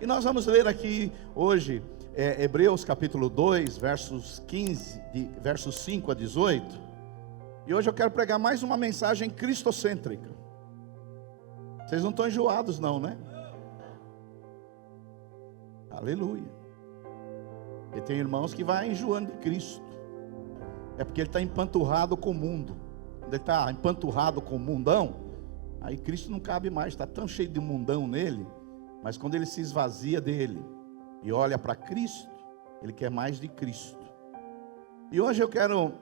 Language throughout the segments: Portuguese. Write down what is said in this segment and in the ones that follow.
E nós vamos ler aqui hoje Hebreus capítulo 2, versos 5 a 18. E hoje eu quero pregar mais uma mensagem cristocêntrica. Vocês não estão enjoados não, né? Aleluia. E tem irmãos que vai enjoando de Cristo. É porque ele está empanturrado com o mundo. Quando ele está empanturrado com o mundão, aí Cristo não cabe mais, está tão cheio de mundão nele. Mas quando ele se esvazia dele e olha para Cristo, ele quer mais de Cristo. E hoje eu quero,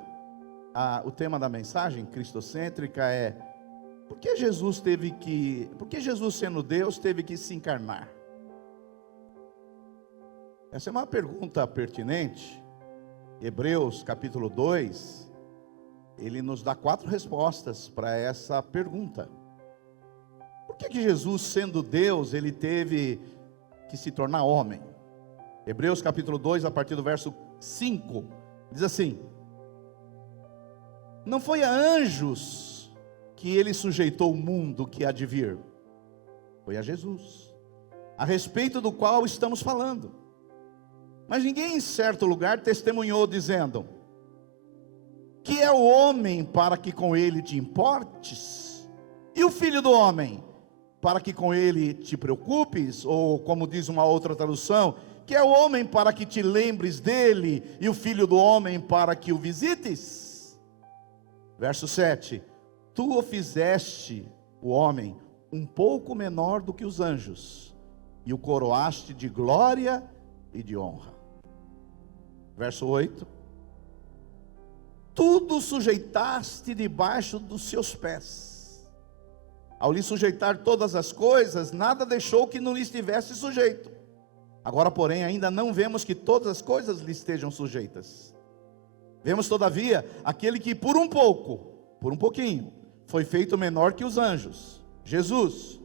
o tema da mensagem cristocêntrica é: por que Jesus sendo Deus teve que se encarnar? Essa é uma pergunta pertinente. Hebreus capítulo 2, ele nos dá 4 respostas para essa pergunta. Por que Jesus, sendo Deus, ele teve que se tornar homem? Hebreus capítulo 2, a partir do verso 5, diz assim: não foi a anjos que ele sujeitou o mundo que há de vir, foi a Jesus, a respeito do qual estamos falando. Mas ninguém em certo lugar testemunhou dizendo: que é o homem para que com ele te importes? E o filho do homem para que com ele te preocupes? Ou como diz uma outra tradução, que é o homem para que te lembres dele, e o filho do homem para que o visites? Verso 7: tu o fizeste, o homem, um pouco menor do que os anjos, e o coroaste de glória e de honra. Verso 8: tudo sujeitaste debaixo dos seus pés. Ao lhe sujeitar todas as coisas, nada deixou que não lhe estivesse sujeito. Agora, porém, ainda não vemos que todas as coisas lhe estejam sujeitas. Vemos, todavia, aquele que por um pouquinho, foi feito menor que os anjos, Jesus,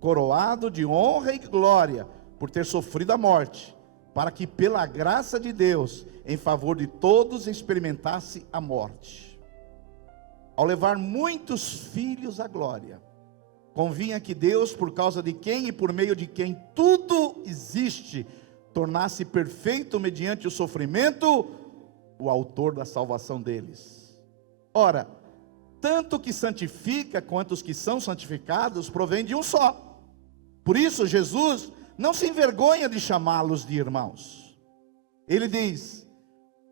coroado de honra e glória, por ter sofrido a morte, para que pela graça de Deus, em favor de todos, experimentasse a morte. Ao levar muitos filhos à glória, convinha que Deus, por causa de quem e por meio de quem tudo existe, tornasse perfeito mediante o sofrimento o autor da salvação deles. Ora, tanto que santifica quanto os que são santificados provém de um só. Por isso Jesus não se envergonha de chamá-los de irmãos. Ele diz: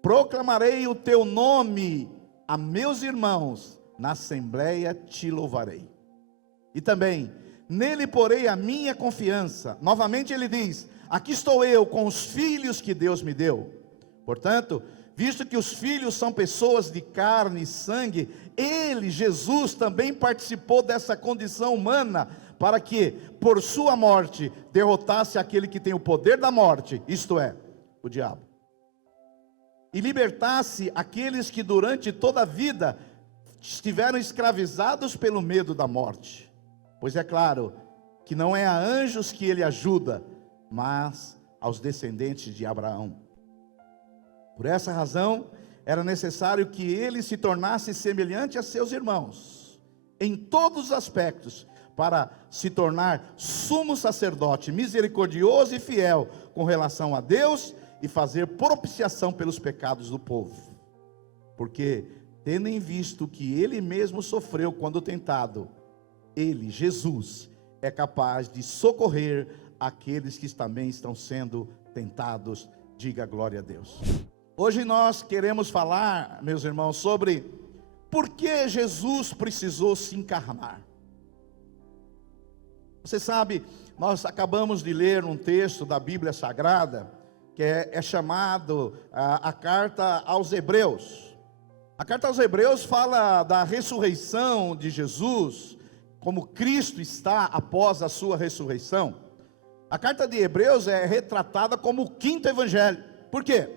proclamarei o teu nome a meus irmãos, na assembleia te louvarei. E também, nele porei a minha confiança. Novamente ele diz: aqui estou eu com os filhos que Deus me deu. Portanto, visto que os filhos são pessoas de carne e sangue, ele, Jesus, também participou dessa condição humana, para que, por sua morte, derrotasse aquele que tem o poder da morte, isto é, o diabo, e libertasse aqueles que durante toda a vida estiveram escravizados pelo medo da morte. Pois é claro que não é a anjos que ele ajuda, mas aos descendentes de Abraão. Por essa razão, era necessário que ele se tornasse semelhante a seus irmãos, em todos os aspectos, para se tornar sumo sacerdote, misericordioso e fiel, com relação a Deus, e fazer propiciação pelos pecados do povo. Porque, tendo em visto que ele mesmo sofreu quando tentado, ele, Jesus, é capaz de socorrer aqueles que também estão sendo tentados. Diga glória a Deus. Hoje nós queremos falar, meus irmãos, sobre por que Jesus precisou se encarnar. Você sabe, nós acabamos de ler um texto da Bíblia Sagrada, que é chamado a carta aos Hebreus. A carta aos Hebreus fala da ressurreição de Jesus, como Cristo está após a sua ressurreição. A carta de Hebreus é retratada como o 5º evangelho. Por quê?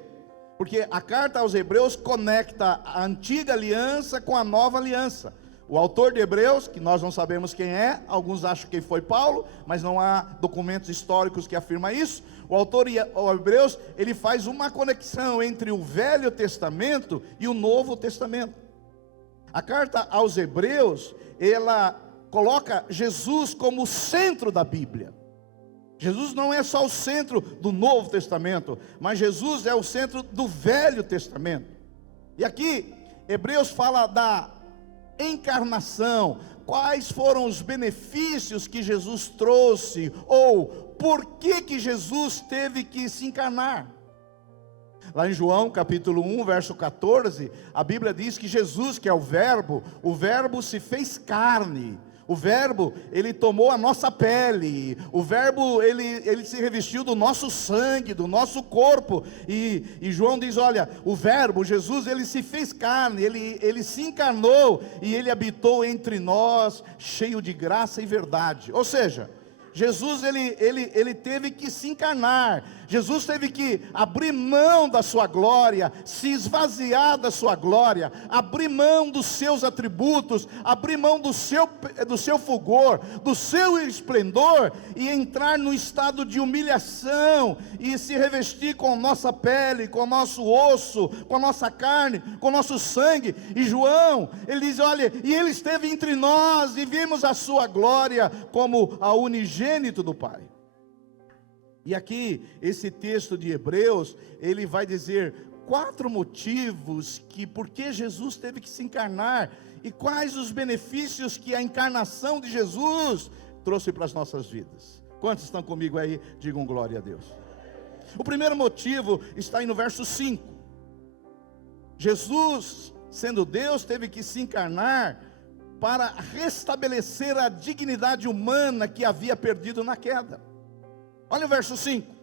Porque a carta aos Hebreus conecta a antiga aliança com a nova aliança. O autor de Hebreus, que nós não sabemos quem é, alguns acham que foi Paulo, mas não há documentos históricos que afirmam isso. O autor de Hebreus, ele faz uma conexão entre o Velho Testamento e o Novo Testamento. A carta aos Hebreus, ela coloca Jesus como o centro da Bíblia. Jesus não é só o centro do Novo Testamento, mas Jesus é o centro do Velho Testamento. E aqui, Hebreus fala da encarnação, quais foram os benefícios que Jesus trouxe, ou por que Jesus teve que se encarnar. Lá em João capítulo 1, verso 14, a Bíblia diz que Jesus, que é o Verbo se fez carne. O Verbo, ele tomou a nossa pele. O Verbo, ele se revestiu do nosso sangue, do nosso corpo. E João diz, olha, o Verbo, Jesus, ele se fez carne, ele se encarnou e ele habitou entre nós, cheio de graça e verdade. Ou seja, Jesus ele teve que se encarnar. Jesus teve que abrir mão da sua glória, se esvaziar da sua glória, abrir mão dos seus atributos, abrir mão do seu fulgor, do seu esplendor, e entrar no estado de humilhação, e se revestir com nossa pele, com nosso osso, com a nossa carne, com o nosso sangue. E João, ele diz, olha, e ele esteve entre nós, e vimos a sua glória como a unigênito do Pai. E aqui, esse texto de Hebreus, ele vai dizer 4 motivos por que Jesus teve que se encarnar, e quais os benefícios que a encarnação de Jesus trouxe para as nossas vidas. Quantos estão comigo aí? Digam glória a Deus. O primeiro motivo está aí no verso 5. Jesus, sendo Deus, teve que se encarnar para restabelecer a dignidade humana que havia perdido na queda. Olha o verso 5.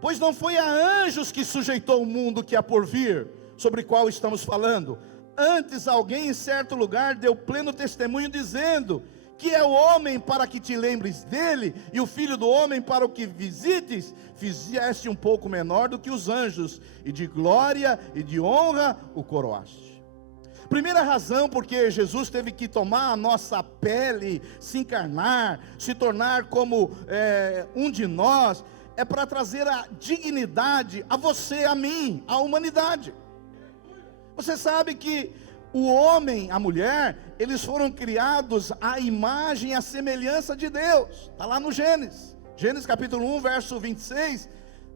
Pois não foi a anjos que sujeitou o mundo que há por vir, sobre o qual estamos falando. Antes alguém em certo lugar deu pleno testemunho dizendo, que é o homem para que te lembres dele, e o filho do homem para o que visites, fizeste um pouco menor do que os anjos, e de glória e de honra o coroaste. Primeira razão porque Jesus teve que tomar a nossa pele, se encarnar, se tornar como um de nós, é para trazer a dignidade a você, a mim, à humanidade. Você sabe que o homem, a mulher, eles foram criados à imagem e à semelhança de Deus. Está lá no Gênesis capítulo 1, verso 26.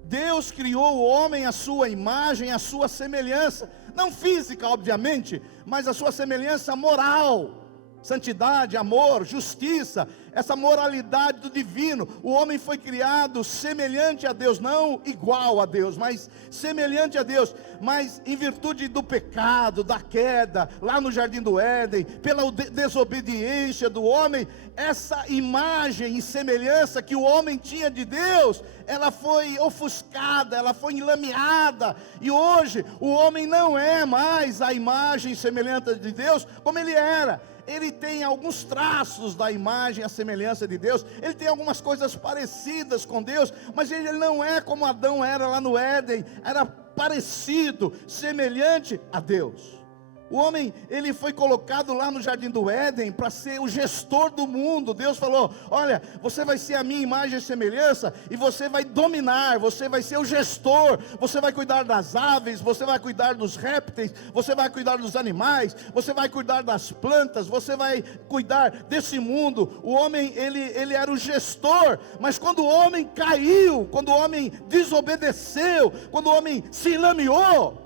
Deus criou o homem à sua imagem, à sua semelhança, não física obviamente, mas a sua semelhança moral, santidade, amor, justiça, essa moralidade do divino. O homem foi criado semelhante a Deus, não igual a Deus, mas semelhante a Deus. Mas em virtude do pecado, da queda, lá no jardim do Éden, pela desobediência do homem, essa imagem e semelhança que o homem tinha de Deus, ela foi ofuscada, ela foi enlameada, e hoje o homem não é mais a imagem e semelhança de Deus como ele era. Ele tem alguns traços da imagem, a semelhança de Deus, ele tem algumas coisas parecidas com Deus, mas ele não é como Adão era lá no Éden, era parecido, semelhante a Deus. O homem, ele foi colocado lá no jardim do Éden para ser o gestor do mundo. Deus falou, olha, você vai ser a minha imagem e semelhança, e você vai dominar, você vai ser o gestor, você vai cuidar das aves, você vai cuidar dos répteis, você vai cuidar dos animais, você vai cuidar das plantas, você vai cuidar desse mundo. O homem, ele era o gestor, mas quando o homem caiu, quando o homem desobedeceu, quando o homem se lameou,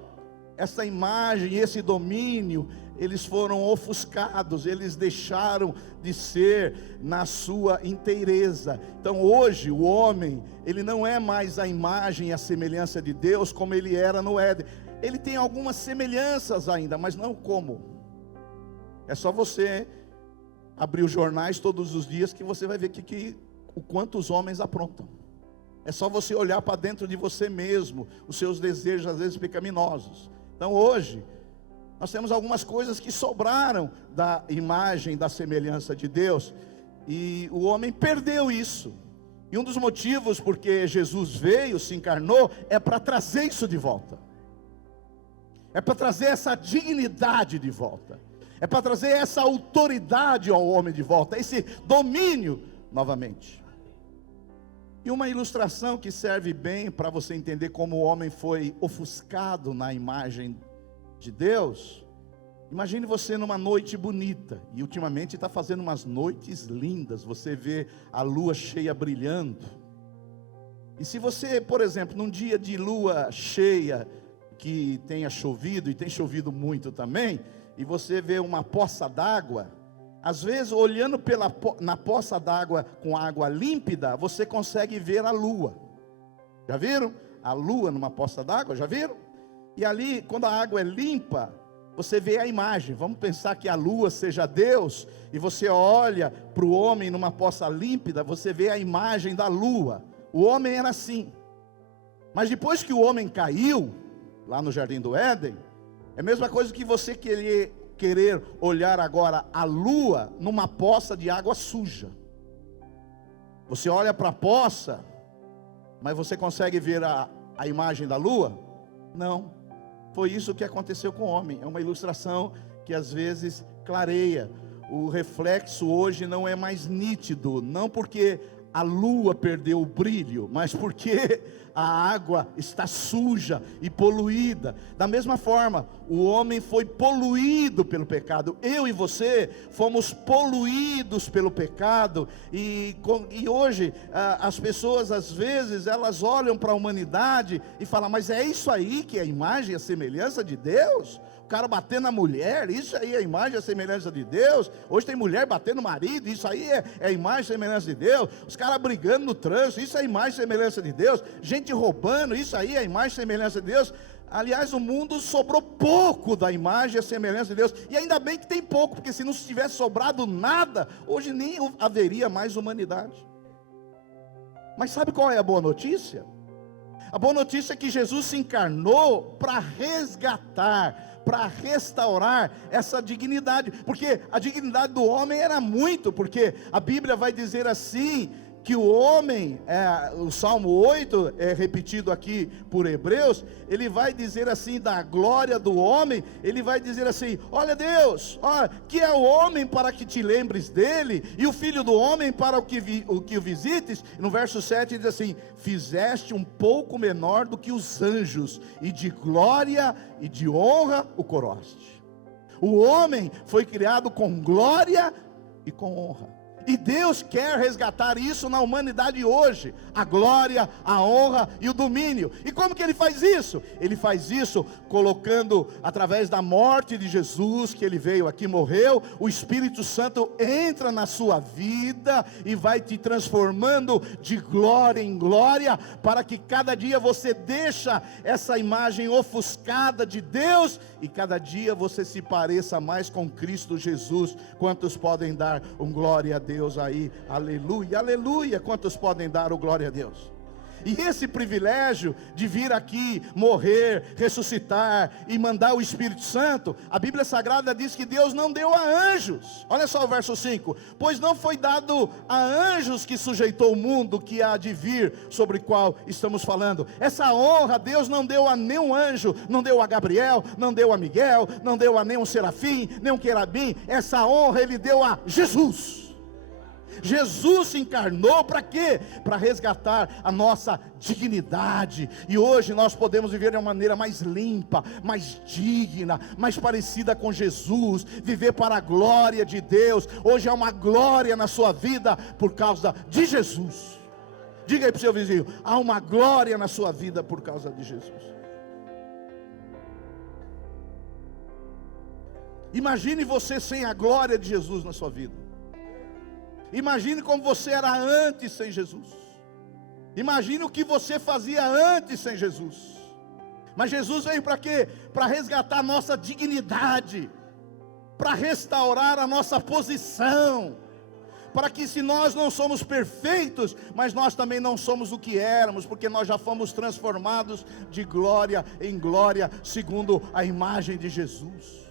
essa imagem, esse domínio, eles foram ofuscados, eles deixaram de ser na sua inteireza. Então hoje o homem, ele não é mais a imagem e a semelhança de Deus como ele era no Éden. Ele tem algumas semelhanças ainda, mas não como. É só você abrir os jornais todos os dias que você vai ver o quanto os homens aprontam. É só você olhar para dentro de você mesmo, os seus desejos às vezes pecaminosos. Então hoje, nós temos algumas coisas que sobraram da imagem, da semelhança de Deus, e o homem perdeu isso. E um dos motivos porque Jesus veio, se encarnou, é para trazer isso de volta. É para trazer essa dignidade de volta. É para trazer essa autoridade ao homem de volta, esse domínio novamente. E uma ilustração que serve bem para você entender como o homem foi ofuscado na imagem de Deus. Imagine você numa noite bonita, e ultimamente está fazendo umas noites lindas, você vê a lua cheia brilhando, E se você, por exemplo, num dia de lua cheia, que tenha chovido, e tem chovido muito também, e você vê uma poça d'água, às vezes olhando na poça d'água com água límpida, você consegue ver a lua. Já viram? A lua numa poça d'água, já viram? E ali, quando a água é limpa, você vê a imagem. Vamos pensar que a lua seja Deus, e você olha para o homem numa poça límpida, você vê a imagem da lua. O homem era assim. Mas depois que o homem caiu, lá no Jardim do Éden, é a mesma coisa que você querer olhar agora a lua numa poça de água suja. Você olha para a poça, mas você consegue ver a imagem da lua? Não. Foi isso que aconteceu com o homem. É uma ilustração que às vezes clareia. O reflexo hoje não é mais nítido, não porque a lua perdeu o brilho, mas porque a água está suja e poluída. Da mesma forma, o homem foi poluído pelo pecado. Eu e você fomos poluídos pelo pecado. E hoje as pessoas às vezes elas olham para a humanidade e falam: mas é isso aí que é a imagem e a semelhança de Deus? O cara batendo na mulher, isso aí é a imagem e a semelhança de Deus. Hoje tem mulher batendo no marido, isso aí é a imagem e a semelhança de Deus. Os caras brigando no trânsito, isso é a imagem e a semelhança de Deus. Gente roubando, isso aí é a imagem e a semelhança de Deus. Aliás, o mundo sobrou pouco da imagem e a semelhança de Deus. E ainda bem que tem pouco, porque se não tivesse sobrado nada, hoje nem haveria mais humanidade. Mas sabe qual é a boa notícia? A boa notícia é que Jesus se encarnou para resgatar, para restaurar essa dignidade, porque a dignidade do homem era muito, porque a Bíblia vai dizer assim, que o homem, o Salmo 8, é repetido aqui por Hebreus, ele vai dizer assim, da glória do homem, ele vai dizer assim: olha Deus, olha, que é o homem para que te lembres dele, e o filho do homem para o que o visites. No verso 7 diz assim: fizeste um pouco menor do que os anjos, e de glória e de honra o coroaste. O homem foi criado com glória e com honra. E Deus quer resgatar isso na humanidade hoje, a glória, a honra e o domínio. E como que Ele faz isso? Ele faz isso colocando, através da morte de Jesus, que Ele veio aqui, morreu, o Espírito Santo entra na sua vida e vai te transformando de glória em glória, para que cada dia você deixa essa imagem ofuscada de Deus, e cada dia você se pareça mais com Cristo Jesus. Quantos podem dar um glória a Deus aí? Aleluia, aleluia. Quantos podem dar o glória a Deus? E esse privilégio de vir aqui, morrer, ressuscitar e mandar o Espírito Santo, a Bíblia Sagrada diz que Deus não deu a anjos. Olha só o verso 5: pois não foi dado a anjos que sujeitou o mundo que há de vir, sobre o qual estamos falando. Essa honra Deus não deu a nenhum anjo, não deu a Gabriel, não deu a Miguel, não deu a nenhum serafim, nenhum querubim. Essa honra Ele deu a Jesus. Jesus se encarnou para quê? Para resgatar a nossa dignidade. E hoje nós podemos viver de uma maneira mais limpa, mais digna, mais parecida com Jesus, viver para a glória de Deus. Hoje há uma glória na sua vida por causa de Jesus. Diga aí para o seu vizinho: há uma glória na sua vida por causa de Jesus. Imagine você sem a glória de Jesus na sua vida. Imagine como você era antes sem Jesus. Imagine o que você fazia antes sem Jesus. Mas Jesus veio para quê? Para resgatar a nossa dignidade, para restaurar a nossa posição, para que, se nós não somos perfeitos, mas nós também não somos o que éramos, porque nós já fomos transformados de glória em glória, segundo a imagem de Jesus.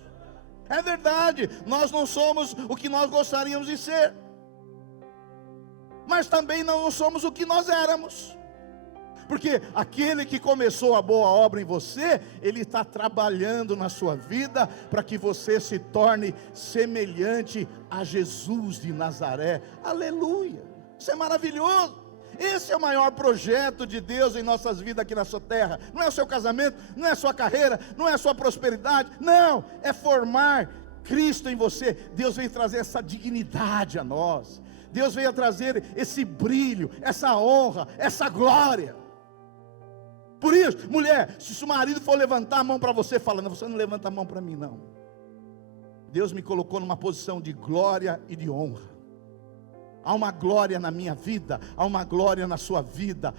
É verdade, nós não somos o que nós gostaríamos de ser, mas também não somos o que nós éramos, porque aquele que começou a boa obra em você, Ele está trabalhando na sua vida, para que você se torne semelhante a Jesus de Nazaré. Aleluia, isso é maravilhoso. Esse é o maior projeto de Deus em nossas vidas aqui na sua terra. Não é o seu casamento, não é a sua carreira, não é a sua prosperidade, não, é formar Cristo em você. Deus veio trazer essa dignidade a nós. Deus veio trazer esse brilho, essa honra, essa glória. Por isso, mulher, se o seu marido for levantar a mão para você, fala: não, você não levanta a mão para mim não. Deus me colocou numa posição de glória e de honra. Há uma glória na minha vida, há uma glória na sua vida.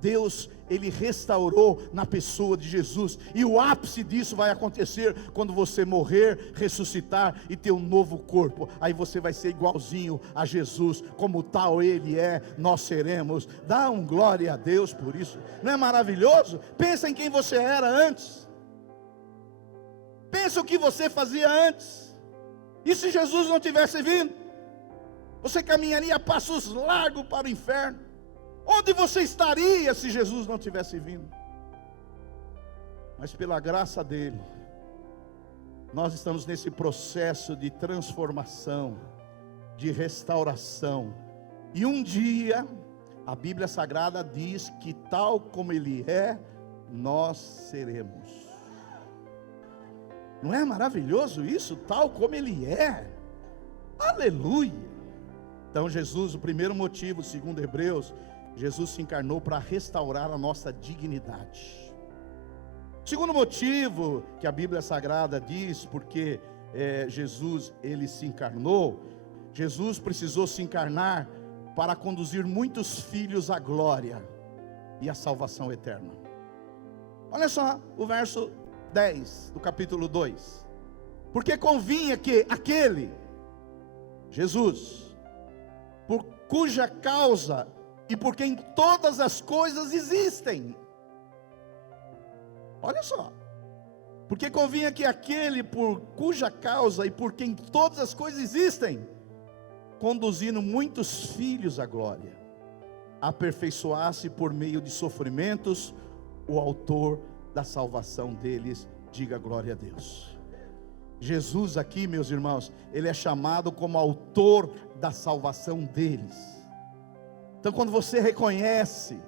Deus, Ele restaurou na pessoa de Jesus, e o ápice disso vai acontecer quando você morrer, ressuscitar e ter um novo corpo. Aí você vai ser igualzinho a Jesus, como tal Ele é, nós seremos. Dá um glória a Deus por isso. Não é maravilhoso? Pensa em quem você era antes. Pensa o que você fazia antes. E se Jesus não tivesse vindo? Você caminharia a passos largos para o inferno. Onde você estaria se Jesus não tivesse vindo? Mas pela graça dele, nós estamos nesse processo de transformação, de restauração. E um dia, a Bíblia Sagrada diz que tal como ele é, nós seremos. Não é maravilhoso isso? Tal como ele é. Aleluia. Então Jesus, o primeiro motivo, segundo Hebreus, Jesus se encarnou para restaurar a nossa dignidade. Segundo motivo que a Bíblia Sagrada diz, porque Jesus, ele se encarnou. Jesus precisou se encarnar para conduzir muitos filhos à glória e à salvação eterna. Olha só o verso 10 do capítulo 2. Porque convinha que aquele, Jesus, por cuja causa e por quem todas as coisas existem. Olha só. Porque convinha que aquele por cuja causa e por quem todas as coisas existem, conduzindo muitos filhos à glória, aperfeiçoasse por meio de sofrimentos o autor da salvação deles. Diga glória a Deus. Jesus aqui, meus irmãos, ele é chamado como autor da salvação deles. Então quando você reconhece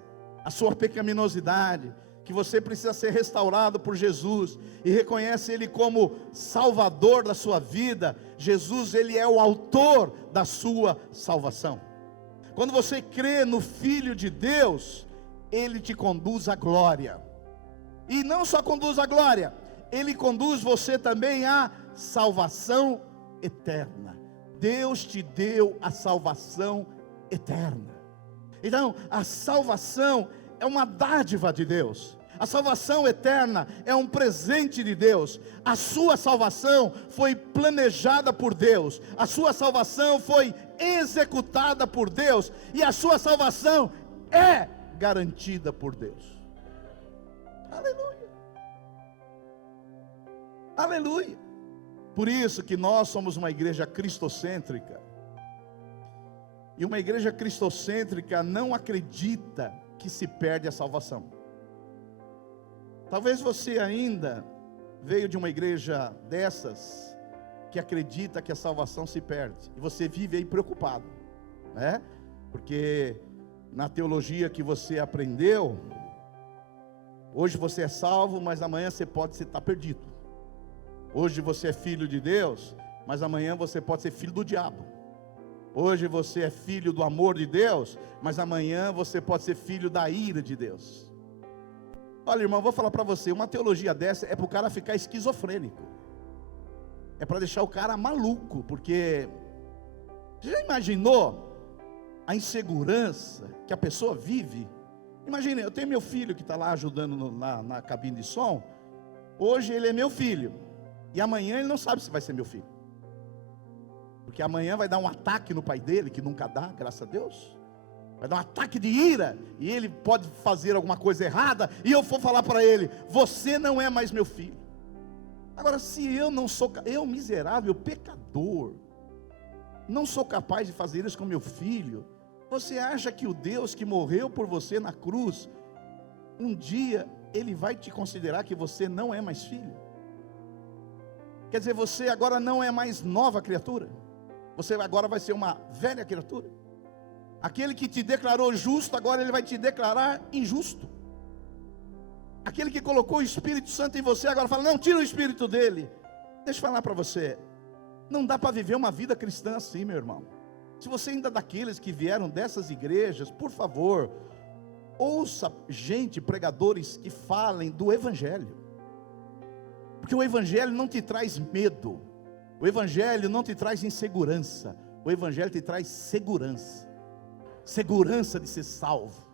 a sua pecaminosidade, que você precisa ser restaurado por Jesus, e reconhece Ele como Salvador da sua vida, Jesus, Ele é o autor da sua salvação. Quando você crê no Filho de Deus, Ele te conduz à glória, e não só conduz à glória, Ele conduz você também à salvação eterna. Deus te deu a salvação eterna. Então, a salvação é uma dádiva de Deus. A salvação eterna é um presente de Deus. A sua salvação foi planejada por Deus. A sua salvação foi executada por Deus. E a sua salvação é garantida por Deus. Aleluia. Aleluia. Por isso que nós somos uma igreja cristocêntrica. E uma igreja cristocêntrica não acredita que se perde a salvação. Talvez você ainda veio de uma igreja dessas, que acredita que a salvação se perde. E você vive aí preocupado, né? Porque na teologia que você aprendeu, hoje você é salvo, mas amanhã você pode estar perdido. Hoje você é filho de Deus, mas amanhã você pode ser filho do diabo. Hoje você é filho do amor de Deus, mas amanhã você pode ser filho da ira de Deus. Olha, irmão, vou falar para você, uma teologia dessa é para o cara ficar esquizofrênico. É para deixar o cara maluco, porque você já imaginou a insegurança que a pessoa vive? Imagina, eu tenho meu filho que está lá ajudando na cabine de som. Hoje ele é meu filho, e amanhã ele não sabe se vai ser meu filho. Porque amanhã vai dar um ataque no pai dele, que nunca dá, graças a Deus. Vai dar um ataque de ira, e ele pode fazer alguma coisa errada, e eu vou falar para ele: você não é mais meu filho. Agora, se eu não sou, eu miserável, pecador, não sou capaz de fazer isso com meu filho, você acha que o Deus que morreu por você na cruz, um dia Ele vai te considerar que você não é mais filho? Quer dizer, você agora não é mais nova criatura, você agora vai ser uma velha criatura. Aquele que te declarou justo, agora Ele vai te declarar injusto. Aquele que colocou o Espírito Santo em você, agora fala: não, tira o Espírito dele. Deixa eu falar para você, não dá para viver uma vida cristã assim, meu irmão. Se você ainda é daqueles que vieram dessas igrejas, por favor, ouça gente, pregadores que falem do Evangelho. Porque o Evangelho não te traz medo, o Evangelho não te traz insegurança, o Evangelho te traz segurança, segurança de ser salvo.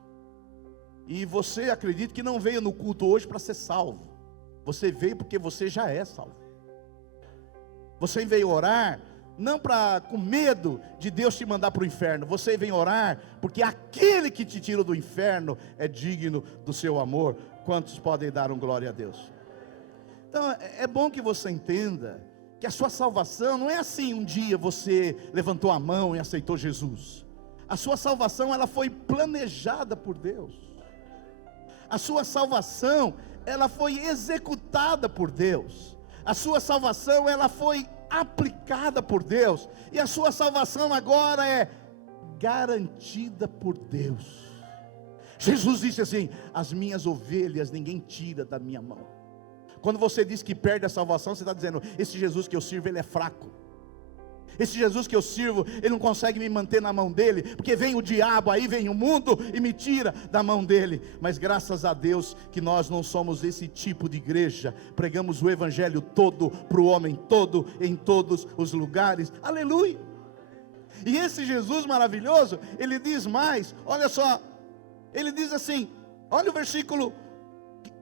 E você acredita que não veio no culto hoje para ser salvo, você veio porque você já é salvo. Você veio orar não com medo de Deus te mandar para o inferno, você vem orar porque aquele que te tira do inferno é digno do seu amor. Quantos podem dar glória a Deus? Então é bom que você entenda que a sua salvação não é assim, um dia você levantou a mão e aceitou Jesus. A sua salvação, ela foi planejada por Deus. A sua salvação, ela foi executada por Deus. A sua salvação, ela foi aplicada por Deus. E a sua salvação agora é garantida por Deus. Jesus disse assim: as minhas ovelhas ninguém tira da minha mão. Quando você diz que perde a salvação, você está dizendo: esse Jesus que eu sirvo, ele é fraco. Esse Jesus que eu sirvo, ele não consegue me manter na mão dele, porque vem o diabo, aí vem o mundo e me tira da mão dele. Mas graças a Deus que nós não somos esse tipo de igreja. Pregamos o evangelho todo para o homem todo, em todos os lugares. Aleluia. E esse Jesus maravilhoso, ele diz mais, olha só, ele diz assim, olha o versículo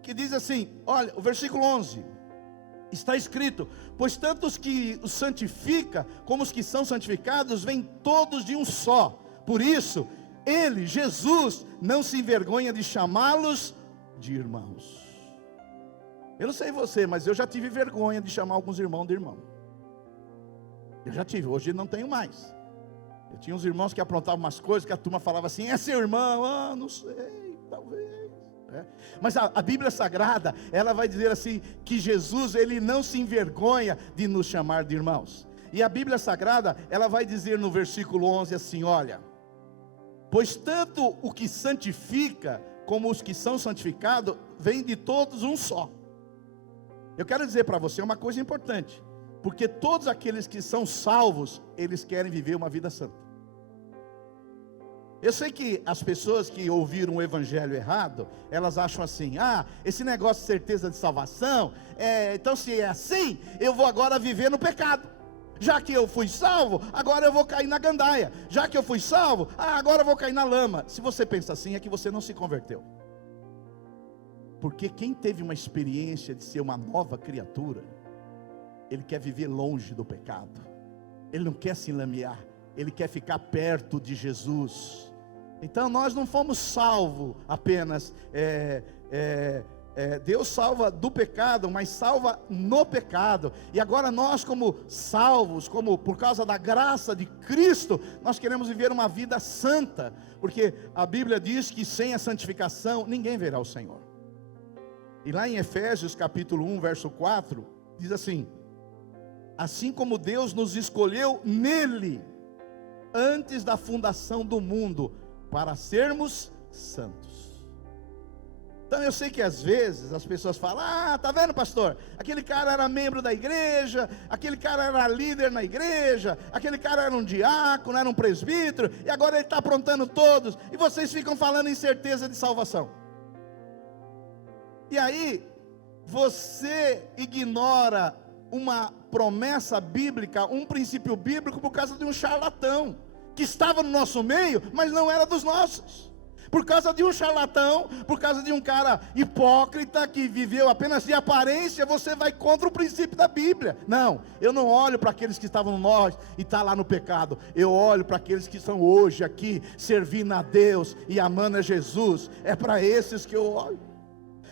que diz assim, olha o versículo 11, está escrito: pois tanto os que os santifica, como os que são santificados, vêm todos de um só. Por isso, ele, Jesus, não se envergonha de chamá-los de irmãos. Eu não sei você, mas eu já tive vergonha de chamar alguns irmãos de irmão. Eu já tive, hoje não tenho mais. Eu tinha uns irmãos que aprontavam umas coisas, que a turma falava assim: é seu irmão? Ah, não sei, talvez. Mas a Bíblia Sagrada, ela vai dizer assim, que Jesus, ele não se envergonha de nos chamar de irmãos. E a Bíblia Sagrada, ela vai dizer no versículo 11 assim, olha: pois tanto o que santifica, como os que são santificados, vem de todos um só. Eu quero dizer para você uma coisa importante, porque todos aqueles que são salvos, eles querem viver uma vida santa. Eu sei que as pessoas que ouviram o evangelho errado, elas acham assim: ah, esse negócio de certeza de salvação, então se é assim, eu vou agora viver no pecado. Já que eu fui salvo, agora eu vou cair na gandaia. Já que eu fui salvo, agora eu vou cair na lama. Se você pensa assim, é que você não se converteu. Porque quem teve uma experiência de ser uma nova criatura, ele quer viver longe do pecado. Ele não quer se enlamear, ele quer ficar perto de Jesus. Então nós não fomos salvos apenas, Deus salva do pecado, mas salva no pecado. E agora nós, como salvos, como por causa da graça de Cristo, nós queremos viver uma vida santa, porque a Bíblia diz que sem a santificação ninguém verá o Senhor. E lá em Efésios capítulo 1 verso 4, diz assim: assim como Deus nos escolheu nele, antes da fundação do mundo, para sermos santos. Então eu sei que às vezes as pessoas falam: ah, tá vendo, pastor, aquele cara era membro da igreja, aquele cara era líder na igreja, aquele cara era um diácono, era um presbítero, e agora ele está aprontando todos, e vocês ficam falando em certeza de salvação. E aí você ignora uma promessa bíblica, um princípio bíblico, por causa de um charlatão que estava no nosso meio, mas não era dos nossos. Por causa de um charlatão, por causa de um cara hipócrita que viveu apenas de aparência, você vai contra o princípio da Bíblia. Não, eu não olho para aqueles que estavam nós e está lá no pecado. Eu olho para aqueles que estão hoje aqui, servindo a Deus e amando a Jesus. É para esses que eu olho.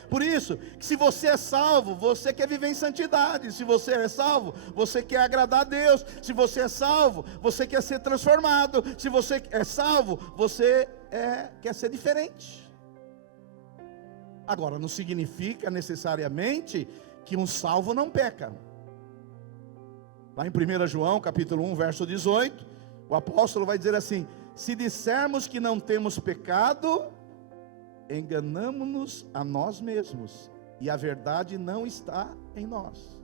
Por isso, que se você é salvo, você quer viver em santidade. Se você é salvo, você quer agradar a Deus. Se você é salvo, você quer ser transformado. Se você é salvo, você quer ser diferente. Agora, não significa necessariamente que um salvo não peca. Lá em 1 João capítulo 1 verso 18, o apóstolo vai dizer assim: se dissermos que não temos pecado, enganamo-nos a nós mesmos, e a verdade não está em nós.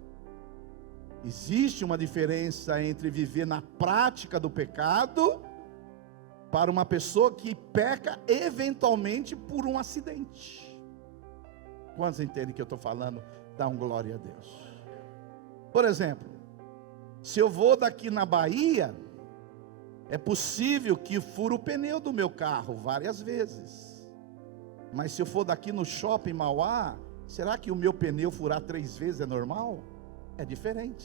Existe uma diferença entre viver na prática do pecado para uma pessoa que peca eventualmente por um acidente. Quantos entendem que eu estou falando? Dá um glória a Deus. Por exemplo, se eu vou daqui na Bahia, é possível que fure o pneu do meu carro várias vezes. Mas se eu for daqui no shopping Mauá, será que o meu pneu furar 3 vezes é normal? É diferente.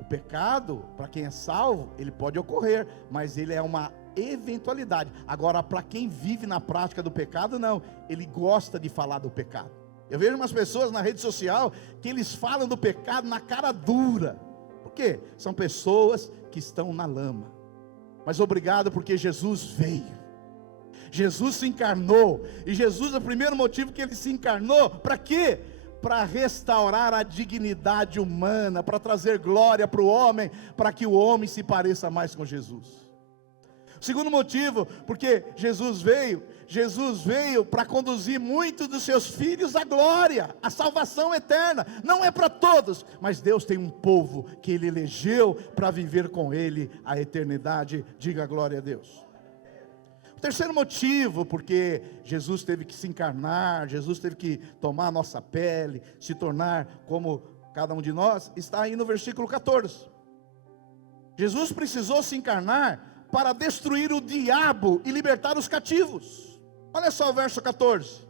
O pecado, para quem é salvo, ele pode ocorrer, mas ele é uma eventualidade. Agora, para quem vive na prática do pecado, não. Ele gosta de falar do pecado. Eu vejo umas pessoas na rede social que eles falam do pecado na cara dura. Por quê? São pessoas que estão na lama. Mas obrigado porque Jesus veio. Jesus se encarnou. E Jesus, o primeiro motivo que ele se encarnou, para quê? Para restaurar a dignidade humana, para trazer glória para o homem, para que o homem se pareça mais com Jesus. O segundo motivo, porque Jesus veio para conduzir muitos dos seus filhos à glória, à salvação eterna. Não é para todos, mas Deus tem um povo que Ele elegeu para viver com Ele a eternidade. Diga glória a Deus. O terceiro motivo, porque Jesus teve que se encarnar, Jesus teve que tomar a nossa pele, se tornar como cada um de nós, está aí no versículo 14. Jesus precisou se encarnar para destruir o diabo e libertar os cativos. Olha só o verso 14.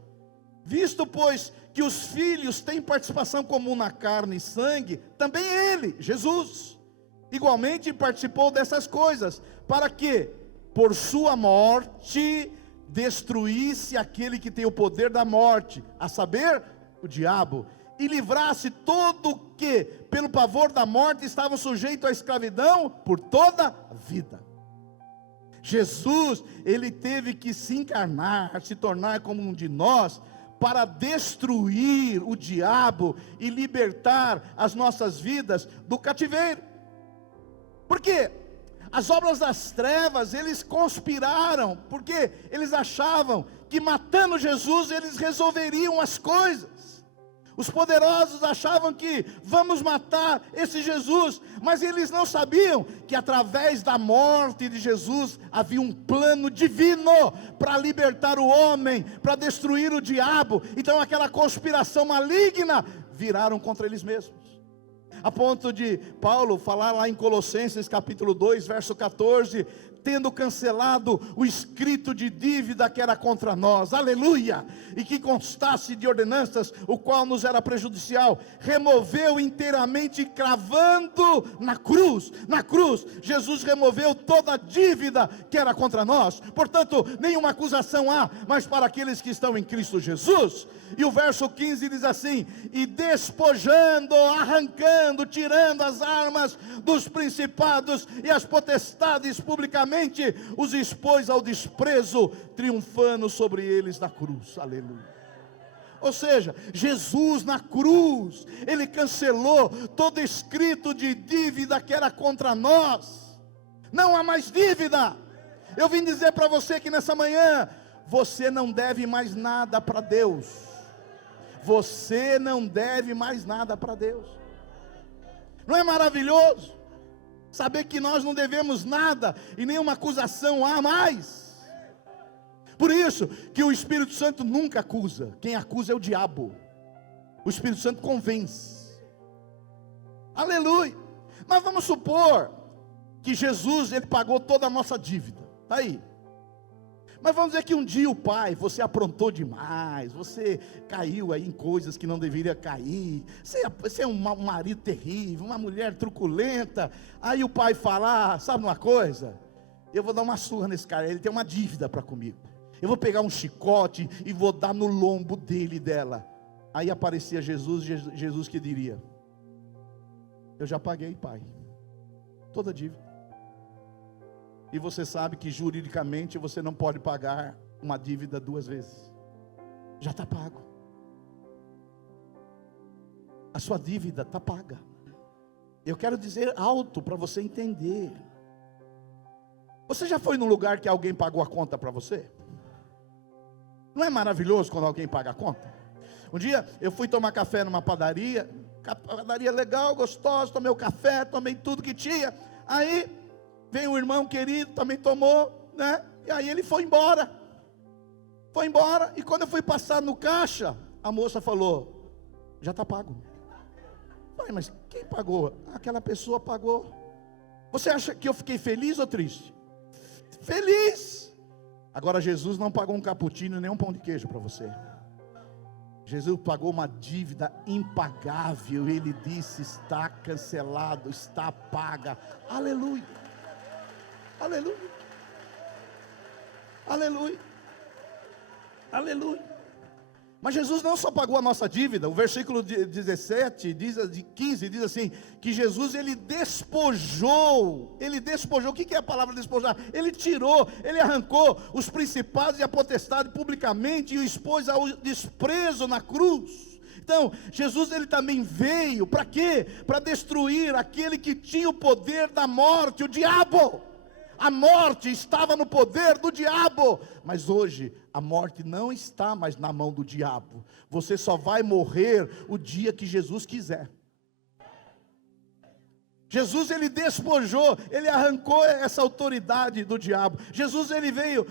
Visto, pois, que os filhos têm participação comum na carne e sangue, também ele, Jesus, igualmente participou dessas coisas, para que, por sua morte, destruísse aquele que tem o poder da morte, a saber, o diabo, e livrasse todo que, pelo pavor da morte, estava sujeito à escravidão por toda a vida. Jesus, ele teve que se encarnar, se tornar como um de nós, para destruir o diabo e libertar as nossas vidas do cativeiro. Por quê? As obras das trevas, eles conspiraram, porque eles achavam que matando Jesus, eles resolveriam as coisas. Os poderosos achavam que vamos matar esse Jesus, mas eles não sabiam que através da morte de Jesus havia um plano divino para libertar o homem, para destruir o diabo. Então aquela conspiração maligna viraram contra eles mesmos. A ponto de Paulo falar lá em Colossenses capítulo 2, verso 14, tendo cancelado o escrito de dívida que era contra nós, aleluia, e que constasse de ordenanças, o qual nos era prejudicial, removeu inteiramente, cravando na cruz, Jesus removeu toda a dívida que era contra nós. Portanto, nenhuma acusação há, mas para aqueles que estão em Cristo Jesus. E o verso 15 diz assim: e despojando, arrancando, tirando as armas dos principados e as potestades publicamente, os expôs ao desprezo, triunfando sobre eles na cruz, aleluia. Ou seja, Jesus na cruz, Ele cancelou todo escrito de dívida que era contra nós. Não há mais dívida. Eu vim dizer para você que nessa manhã, você não deve mais nada para Deus. Você não deve mais nada para Deus. Não é maravilhoso saber que nós não devemos nada e nenhuma acusação há mais? Por isso que o Espírito Santo nunca acusa. Quem acusa é o diabo. O Espírito Santo convence. Aleluia. Mas vamos supor que Jesus, ele pagou toda a nossa dívida. Está aí. Mas vamos dizer que um dia o pai, você aprontou demais, você caiu aí em coisas que não deveria cair, você é um marido terrível, uma mulher truculenta. Aí o pai fala, sabe uma coisa? Eu vou dar uma surra nesse cara, ele tem uma dívida para comigo. Eu vou pegar um chicote e vou dar no lombo dele e dela. Aí aparecia Jesus que diria: eu já paguei, pai, toda a dívida. E você sabe que juridicamente você não pode pagar uma dívida 2 vezes. Já está pago. A sua dívida está paga. Eu quero dizer alto para você entender. Você já foi num lugar que alguém pagou a conta para você? Não é maravilhoso quando alguém paga a conta? Um dia eu fui tomar café numa padaria legal, gostosa, tomei o café, tomei tudo que tinha. Aí veio um irmão querido, também tomou, né? E aí ele foi embora. Foi embora, e quando eu fui passar no caixa, a moça falou: já está pago. Eu falei: mas quem pagou? Aquela pessoa pagou. Você acha que eu fiquei feliz ou triste? Feliz. Agora Jesus não pagou um cappuccino nem um pão de queijo para você. Jesus pagou uma dívida impagável. Ele disse: está cancelado, está paga. Aleluia. Aleluia. Aleluia. Aleluia. Mas Jesus não só pagou a nossa dívida. O versículo 15 diz assim, que Jesus ele despojou. O que é a palavra despojar? Ele tirou, ele arrancou os principados e a potestade publicamente e o expôs ao desprezo na cruz. Então, Jesus ele também veio, para quê? Para destruir aquele que tinha o poder da morte, o diabo. A morte estava no poder do diabo, mas hoje a morte não está mais na mão do diabo. Você só vai morrer o dia que Jesus quiser. Jesus ele despojou, ele arrancou essa autoridade do diabo. Jesus ele veio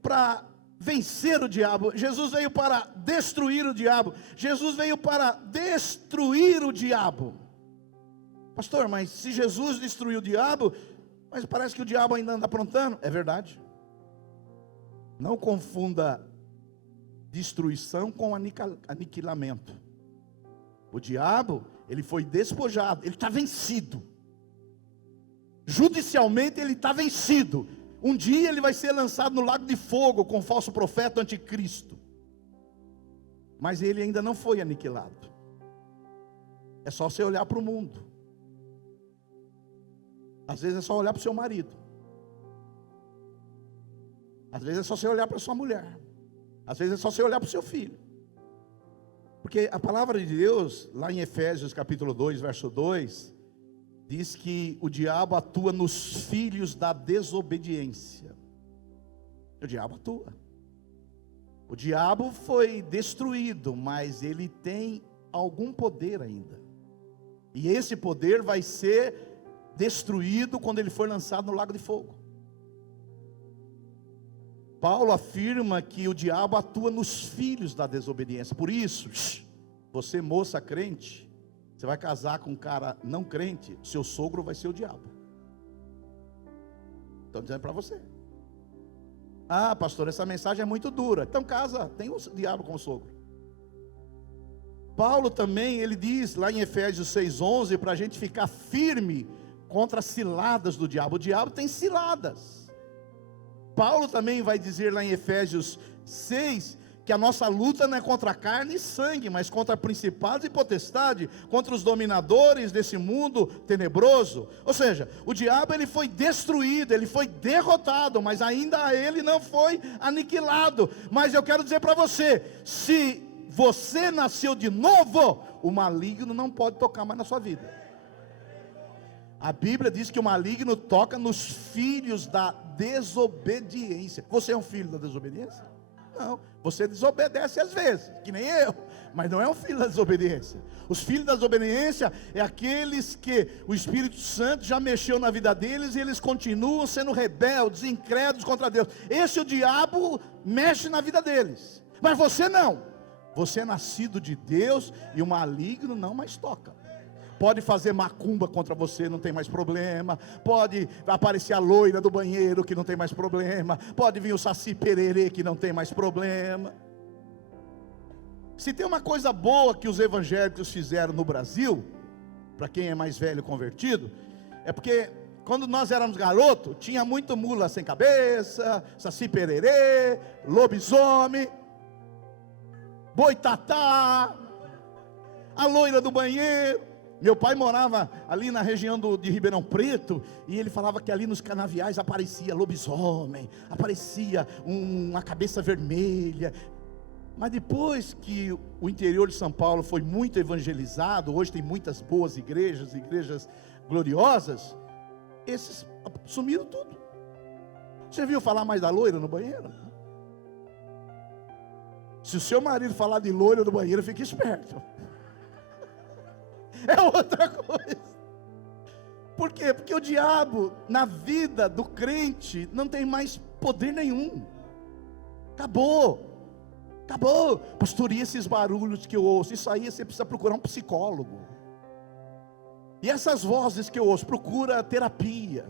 para vencer o diabo. Jesus veio para destruir o diabo. Jesus veio para destruir o diabo. Pastor, mas se Jesus destruiu o diabo, mas parece que o diabo ainda anda aprontando. É verdade. Não confunda destruição com aniquilamento. O diabo, ele foi despojado, ele está vencido. Judicialmente ele está vencido. Um dia ele vai ser lançado no lago de fogo com o falso profeta anticristo. Mas ele ainda não foi aniquilado. É só você olhar para o mundo. Às vezes é só olhar para o seu marido. Às vezes é só você olhar para a sua mulher. Às vezes é só você olhar para o seu filho. Porque a palavra de Deus, lá em Efésios capítulo 2, verso 2, diz que o diabo atua nos filhos da desobediência. O diabo atua. O diabo foi destruído, mas ele tem algum poder ainda. E esse poder vai ser destruído quando ele for lançado no lago de fogo. Paulo afirma que o diabo atua nos filhos da desobediência. Por isso, você moça crente, você vai casar com um cara não crente, seu sogro vai ser o diabo. Estou dizendo para você. Ah, pastor, essa mensagem é muito dura. Então casa, tem o diabo como sogro. Paulo também, ele diz lá em Efésios 6:11, para a gente ficar firme contra as ciladas do diabo. O diabo tem ciladas. Paulo também vai dizer lá em Efésios 6, que a nossa luta não é contra carne e sangue, mas contra principados e potestade, contra os dominadores desse mundo tenebroso. Ou seja, o diabo ele foi destruído, ele foi derrotado, mas ainda ele não foi aniquilado. Mas eu quero dizer para você, se você nasceu de novo, o maligno não pode tocar mais na sua vida. A Bíblia diz que o maligno toca nos filhos da desobediência. Você é um filho da desobediência? Não, você desobedece às vezes, que nem eu, mas não é um filho da desobediência. Os filhos da desobediência é aqueles que o Espírito Santo já mexeu na vida deles e eles continuam sendo rebeldes, incrédulos contra Deus. Esse o diabo mexe na vida deles, mas você não. Você é nascido de Deus e o maligno não mais toca. Pode fazer macumba contra você, não tem mais problema. Pode aparecer a loira do banheiro, que não tem mais problema. Pode vir o saci pererê, que não tem mais problema. Se tem uma coisa boa que os evangélicos fizeram no Brasil, para quem é mais velho convertido, é porque quando nós éramos garotos, tinha muito mula sem cabeça, saci pererê, lobisomem, boitatá, a loira do banheiro. Meu pai morava ali na região de Ribeirão Preto, e ele falava que ali nos canaviais aparecia lobisomem, aparecia uma cabeça vermelha. Mas depois que o interior de São Paulo foi muito evangelizado, hoje tem muitas boas igrejas gloriosas, esses sumiram tudo. Você viu falar mais da loira no banheiro? Se o seu marido falar de loira no banheiro, fique esperto. É outra coisa. Por quê? Porque o diabo, na vida do crente, não tem mais Poder nenhum. Acabou. Acabou. Pastor, e esses barulhos que eu ouço? Isso aí você precisa procurar um psicólogo. E essas vozes que eu ouço, procura terapia.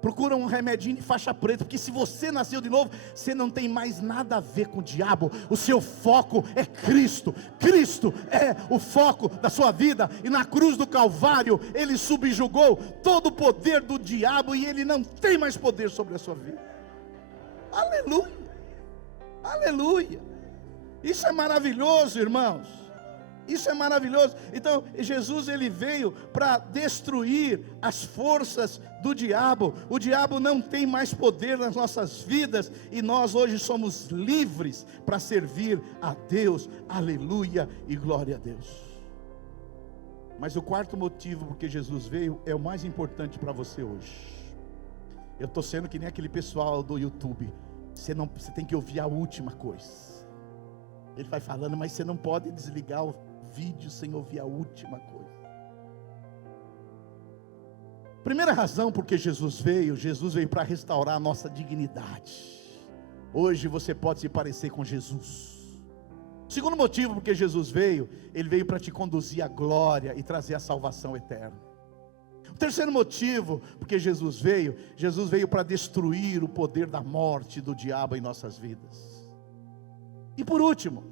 Procura um remedinho de faixa preta, porque se você nasceu de novo, você não tem mais nada a ver com o diabo. O seu foco é Cristo. Cristo é o foco da sua vida. E na cruz do Calvário, Ele subjugou todo o poder do diabo, e ele não tem mais poder sobre a sua vida. Aleluia, aleluia. Isso é maravilhoso, irmãos. Isso é maravilhoso. Então Jesus, ele veio para destruir as forças do diabo. O diabo não tem mais poder nas nossas vidas, e nós hoje somos livres para servir a Deus. Aleluia e glória a Deus. Mas o quarto motivo porque Jesus veio é o mais importante para você hoje. Eu estou sendo que nem aquele pessoal do YouTube. Você tem que ouvir a última coisa. Ele vai falando, mas você não pode desligar o vídeo sem ouvir a última coisa. Primeira razão porque Jesus veio para restaurar a nossa dignidade. Hoje você pode se parecer com Jesus. Segundo motivo porque Jesus veio, Ele veio para te conduzir à glória e trazer a salvação eterna. O terceiro motivo porque Jesus veio para destruir o poder da morte e do diabo em nossas vidas. E por último,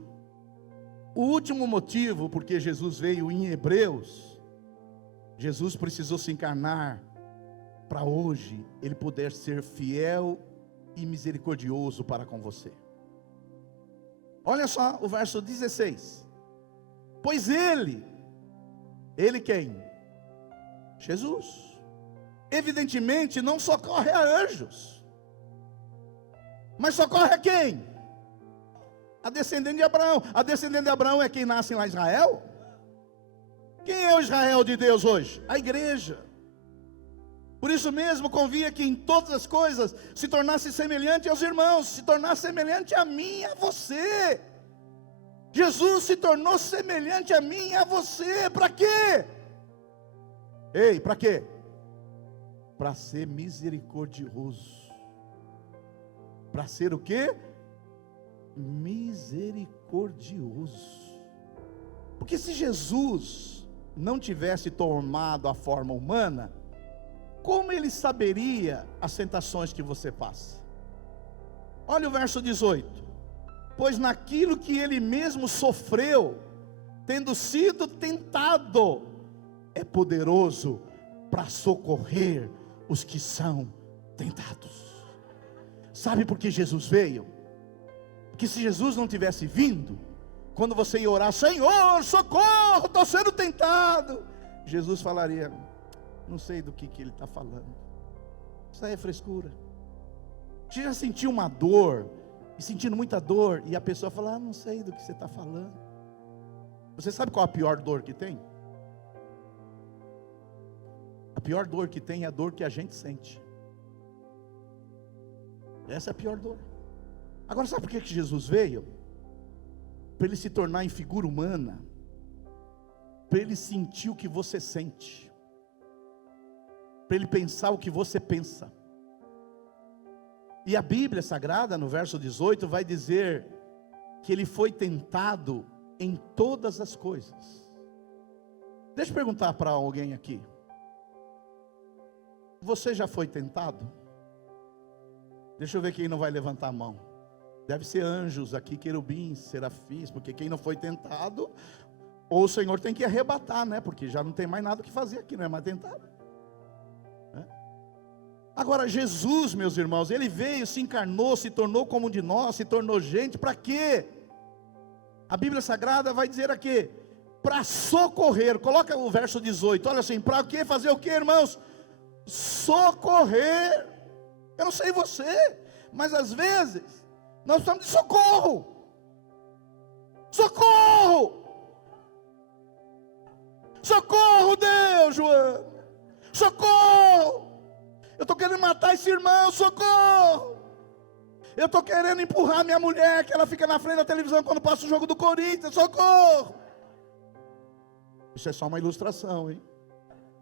o último motivo porque Jesus veio em Hebreus, Jesus precisou se encarnar para hoje Ele poder ser fiel e misericordioso para com você. Olha só o verso 16. Pois Ele quem? Jesus. Evidentemente não socorre a anjos, mas socorre a quem? A descendente de Abraão. A descendente de Abraão é quem nasce lá em Israel? Quem é o Israel de Deus hoje? A igreja. Por isso mesmo convinha que em todas as coisas se tornasse semelhante aos irmãos, se tornasse semelhante a mim e a você. Jesus se tornou semelhante a mim e a você. Para quê? Ei, para quê? Para ser misericordioso. Para ser o quê? Misericordioso. Porque se Jesus não tivesse tomado a forma humana, como Ele saberia as tentações que você passa? Olha o verso 18. Pois naquilo que Ele mesmo sofreu, tendo sido tentado, é poderoso para socorrer os que são tentados. Sabe por que Jesus veio? Que se Jesus não tivesse vindo, quando você ia orar, Senhor, socorro, estou sendo tentado, Jesus falaria, não sei do que Ele está falando, isso aí é frescura. Você já sentiu uma dor, e sentindo muita dor, e a pessoa fala, não sei do que você está falando. Você sabe qual a pior dor que tem? A pior dor que tem é a dor que a gente sente. Essa é a pior dor. Agora sabe por que Jesus veio? Para Ele se tornar em figura humana, para Ele sentir o que você sente, para Ele pensar o que você pensa. E a Bíblia Sagrada, no verso 18, vai dizer que Ele foi tentado em todas as coisas. Deixa eu perguntar para alguém aqui, você já foi tentado? Deixa eu ver quem não vai levantar a mão. Deve ser anjos aqui, querubins, serafins, porque quem não foi tentado, ou o Senhor tem que arrebatar, né? Porque já não tem mais nada o que fazer aqui, não é mais tentado. Agora Jesus, meus irmãos, Ele veio, se encarnou, se tornou como um de nós, se tornou gente, para quê? A Bíblia Sagrada vai dizer aqui, para socorrer, coloca o verso 18, olha assim, para quê? Fazer o quê, irmãos? Socorrer. Eu não sei você, mas às vezes nós precisamos de socorro. Socorro! Socorro, Deus, João! Socorro! Eu estou querendo matar esse irmão, socorro! Eu estou querendo empurrar minha mulher, que ela fica na frente da televisão quando passa o jogo do Corinthians, socorro! Isso é só uma ilustração, hein?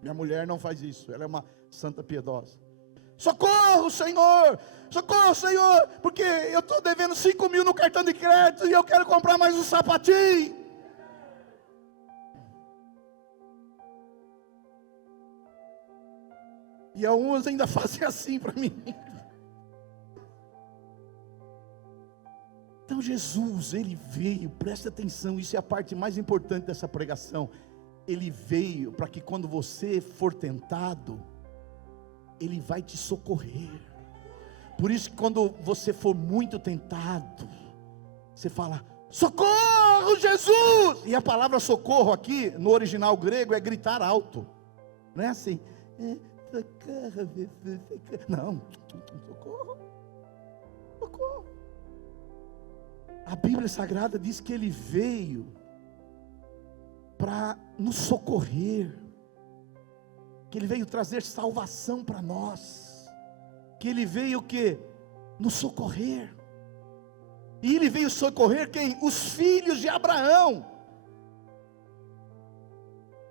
Minha mulher não faz isso, ela é uma santa piedosa. Socorro, Senhor! Socorro, Senhor! Porque eu estou devendo 5 mil no cartão de crédito e eu quero comprar mais um sapatinho. E alguns ainda fazem assim para mim. Então Jesus, Ele veio, preste atenção, isso é a parte mais importante dessa pregação. Ele veio para que quando você for tentado, Ele vai te socorrer. Por isso que quando você for muito tentado, você fala, socorro, Jesus! E a palavra socorro aqui, no original grego, é gritar alto. Não é assim, socorro, Jesus, socorro. Não, socorro, socorro. A Bíblia Sagrada diz que Ele veio para nos socorrer, que Ele veio trazer salvação para nós, que Ele veio o quê? Nos socorrer. E Ele veio socorrer quem? Os filhos de Abraão.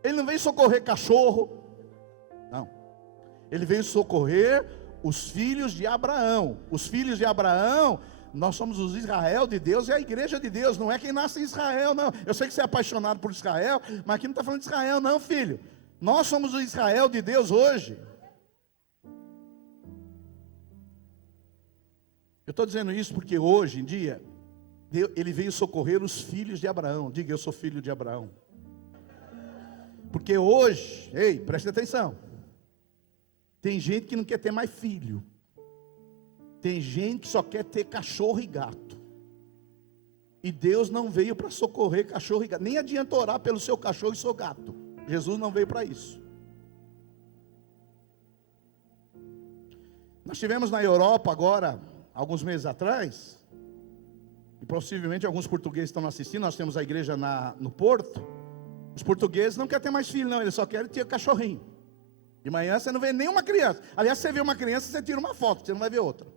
Ele não veio socorrer cachorro, não. Ele veio socorrer os filhos de Abraão. Os filhos de Abraão, nós somos os Israel de Deus e a igreja de Deus. Não é quem nasce em Israel, não. Eu sei que você é apaixonado por Israel, mas aqui não está falando de Israel não, filho. Nós somos o Israel de Deus hoje. Eu estou dizendo isso porque hoje em dia Ele veio socorrer os filhos de Abraão. Diga, eu sou filho de Abraão. Porque hoje, ei, preste atenção, tem gente que não quer ter mais filho. Tem gente que só quer ter cachorro e gato. E Deus não veio para socorrer cachorro e gato. Nem adianta orar pelo seu cachorro e seu gato. Jesus não veio para isso. Nós tivemos na Europa agora, alguns meses atrás, e possivelmente alguns portugueses estão assistindo. Nós temos a igreja no Porto. Os portugueses não querem ter mais filho não, eles só querem ter cachorrinho. De manhã você não vê nenhuma criança. Aliás, você vê uma criança, você tira uma foto, você não vai ver outra.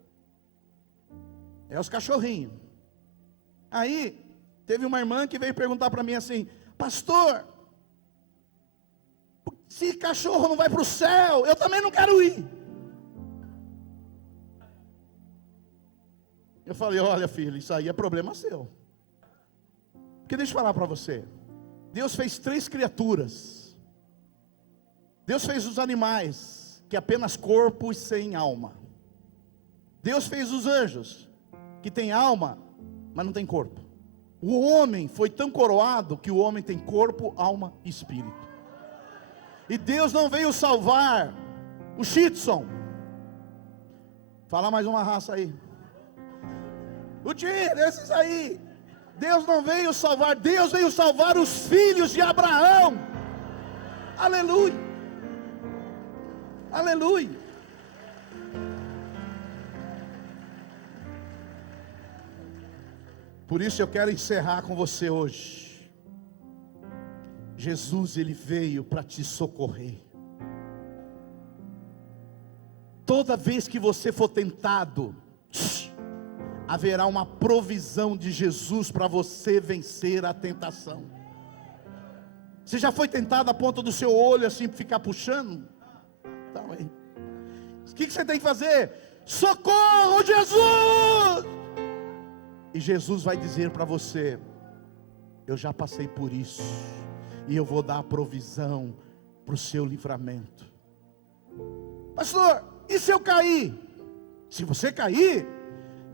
É os cachorrinhos. Aí, teve uma irmã que veio perguntar para mim assim, pastor, se cachorro não vai para o céu, eu também não quero ir. Eu falei, olha filho, isso aí é problema seu. Porque deixa eu falar para você, Deus fez 3 criaturas. Deus fez os animais, que é apenas corpo e sem alma. Deus fez os anjos, que tem alma, mas não tem corpo. O homem foi tão coroado, que o homem tem corpo, alma e espírito. E Deus não veio salvar o Shih Tzu. Fala mais uma raça aí. O Tigre, esses aí. Deus não veio salvar, Deus veio salvar os filhos de Abraão. Aleluia. Aleluia. Por isso eu quero encerrar com você hoje. Jesus, Ele veio para te socorrer. Toda vez que você for tentado, haverá uma provisão de Jesus para você vencer a tentação. Você já foi tentado a ponta do seu olho assim, ficar puxando? Então, aí. O que você tem que fazer? Socorro, Jesus! E Jesus vai dizer para você, eu já passei por isso, e eu vou dar a provisão para o seu livramento. Pastor, e se eu cair? Se você cair,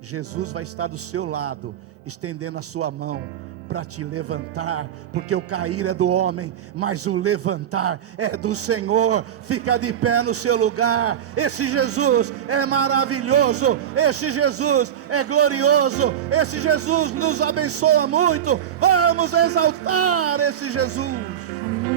Jesus vai estar do seu lado, estendendo a sua mão para te levantar, porque o cair é do homem, mas o levantar é do Senhor. Fica de pé no seu lugar. Esse Jesus é maravilhoso, esse Jesus é glorioso, esse Jesus nos abençoa muito. Vamos exaltar esse Jesus.